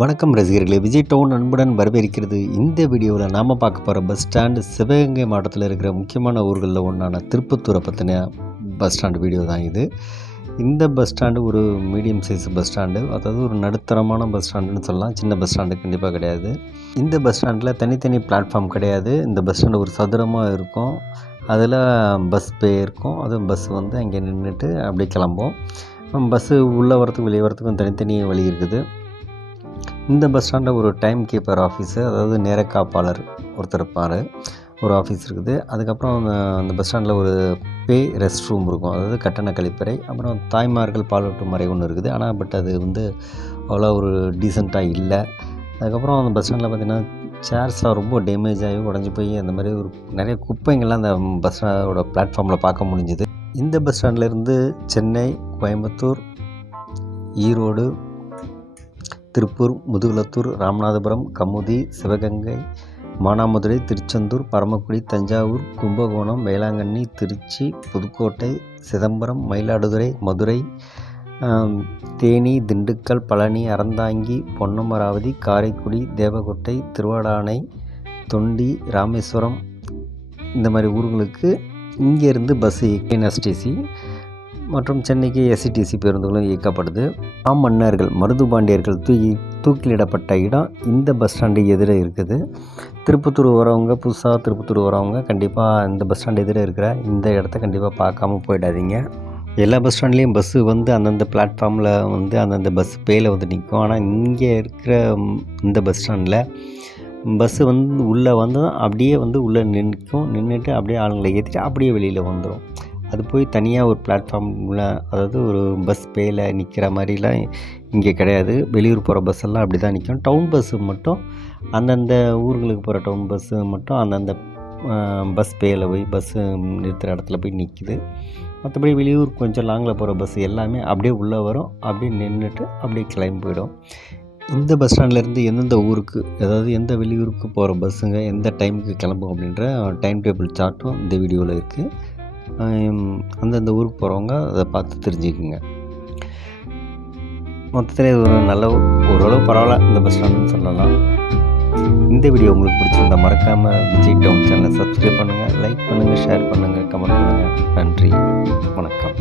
வணக்கம் ரசிகர்களே, விஜய் டவுன் அன்புடன் வரவேற்கிறது. இந்த வீடியோவில் நாம் பார்க்க போகிற பஸ் ஸ்டாண்டு சிவகங்கை மாவட்டத்தில் இருக்கிற முக்கியமான ஊர்களில் ஒன்றான திருப்பத்தூரை பற்றின பஸ் ஸ்டாண்டு வீடியோ தான் இது. இந்த பஸ் ஸ்டாண்டு ஒரு மீடியம் சைஸ் பஸ் ஸ்டாண்டு, அதாவது ஒரு நடுத்தரமான பஸ் ஸ்டாண்டுன்னு சொல்லலாம். சின்ன பஸ் ஸ்டாண்டு கண்டிப்பாக கிடையாது. இந்த பஸ் ஸ்டாண்டில் தனித்தனி பிளாட்ஃபார்ம் கிடையாது. இந்த பஸ் ஸ்டாண்டு ஒரு சதுரமாக இருக்கும். அதில் பஸ் பே இருக்கும். அதுவும் பஸ் வந்து அங்கே நின்றுட்டு அப்படியே கிளம்பும். பஸ்ஸு உள்ளே வரத்துக்கும் வெளியே வரத்துக்கும் தனித்தனி வழி இருக்குது. இந்த பஸ் ஸ்டாண்டில் ஒரு டைம் கீப்பர் ஆஃபீஸு, அதாவது நேர காப்பாளர் ஒருத்தர் இருப்பார், ஒரு ஆஃபீஸ் இருக்குது. அதுக்கப்புறம் அந்த பஸ் ஸ்டாண்டில் ஒரு பே ரெஸ்ட் ரூம் இருக்கும், அதாவது கட்டண கழிப்பறை. அப்புறம் தாய்மார்கள் பாலூட்டும் முறை ஒன்று இருக்குது. ஆனால் பட் அது வந்து அவ்வளோ ஒரு டீசெண்டாக இல்லை. அதுக்கப்புறம் அந்த பஸ் ஸ்டாண்டில் பார்த்திங்கன்னா சேர்ஸ்லாம் ரொம்ப டேமேஜ் ஆகி உடஞ்சி போய் அந்த மாதிரி ஒரு நிறைய குப்பைங்கள்லாம் அந்த பஸ்ஸோட பிளாட்ஃபார்மில் பார்க்க முடிஞ்சுது. இந்த பஸ் ஸ்டாண்ட்லேருந்து சென்னை, கோயம்புத்தூர், ஈரோடு, திருப்பூர், முதுகுளத்தூர், ராமநாதபுரம், கமுதி, சிவகங்கை, மானாமதுரை, திருச்செந்தூர், பரமக்குடி, தஞ்சாவூர், கும்பகோணம், வேளாங்கண்ணி, திருச்சி, புதுக்கோட்டை, சிதம்பரம், மயிலாடுதுறை, மதுரை, தேனி, திண்டுக்கல், பழனி, அறந்தாங்கி, பொன்னமராவதி, காரைக்குடி, தேவகோட்டை, திருவாடானை, தொண்டி, ராமேஸ்வரம், இந்த மாதிரி ஊர்களுக்கு இங்கேருந்து பஸ்ஸு என்எஸ்டிசி மற்றும் சென்னைக்கு எஸ்சிடிசி பேருந்துகளும் இயக்கப்படுது. மன்னர்கள் மருதுபாண்டியர்கள் தூக்கிலிடப்பட்ட இடம் இந்த பஸ் ஸ்டாண்டு எதிரே இருக்குது. திருப்பத்தூர் வரவங்க, புதுசாக திருப்பத்தூர் வரவங்க கண்டிப்பாக இந்த பஸ் ஸ்டாண்டு எதிரே இருக்கிற இந்த இடத்த கண்டிப்பாக பார்க்காம போயிடாதீங்க. எல்லா பஸ் ஸ்டாண்ட்லேயும் பஸ்ஸு வந்து அந்தந்த பிளாட்ஃபார்மில் வந்து அந்தந்த பஸ் பேயில் வந்து நிற்கும். ஆனால் இங்கே இருக்கிற இந்த பஸ் ஸ்டாண்டில் பஸ்ஸு வந்து உள்ளே வந்து அப்படியே வந்து உள்ளே நின்றுட்டு அப்படியே ஆளுங்களை ஏற்றிட்டு அப்படியே வெளியில் வந்துடும். அது போய் தனியாக ஒரு பிளாட்ஃபார்மில், அதாவது ஒரு பஸ் பேயில் நிற்கிற மாதிரிலாம் இங்கே கிடையாது. வெளியூர் போகிற பஸ்ஸெல்லாம் அப்படி தான் நிற்கும். டவுன் பஸ்ஸு மட்டும் அந்தந்த ஊர்களுக்கு போகிற டவுன் பஸ்ஸு மட்டும் அந்தந்த பஸ் பேயில் போய் பஸ்ஸு நிறுத்துகிற இடத்துல போய் நிற்கிது. மற்றபடி வெளியூர் கொஞ்சம் லாங்கில் போகிற பஸ் எல்லாமே அப்படியே உள்ளே வரும், அப்படியே நின்றுட்டு அப்படியே கிளம்பி போயிடும். இந்த பஸ் ஸ்டாண்ட்லேருந்து எந்தெந்த ஊருக்கு, அதாவது எந்த வெளியூருக்கு போகிற பஸ்ஸுங்க எந்த டைமுக்கு கிளம்பும் அப்படின்ற டைம் டேபிள் சார்ட்டும் இந்த வீடியோவில் இருக்குது. அந்தந்த ஊருக்கு போகிறவங்க அதை பார்த்து தெரிஞ்சுக்குங்க. மொத்தத்தில் இது ஒரு நல்ல ஓரளவு பரவாயில்ல இந்த பஸ் ஸ்டாண்டுன்னு சொல்லலாம். இந்த வீடியோ உங்களுக்கு பிடிச்சிருந்தா மறக்காமல் விஜய் டவுன் சேனலை சப்ஸ்கிரைப் பண்ணுங்கள், லைக் பண்ணுங்கள், ஷேர் பண்ணுங்கள், கமெண்ட் பண்ணுங்கள். நன்றி, வணக்கம்.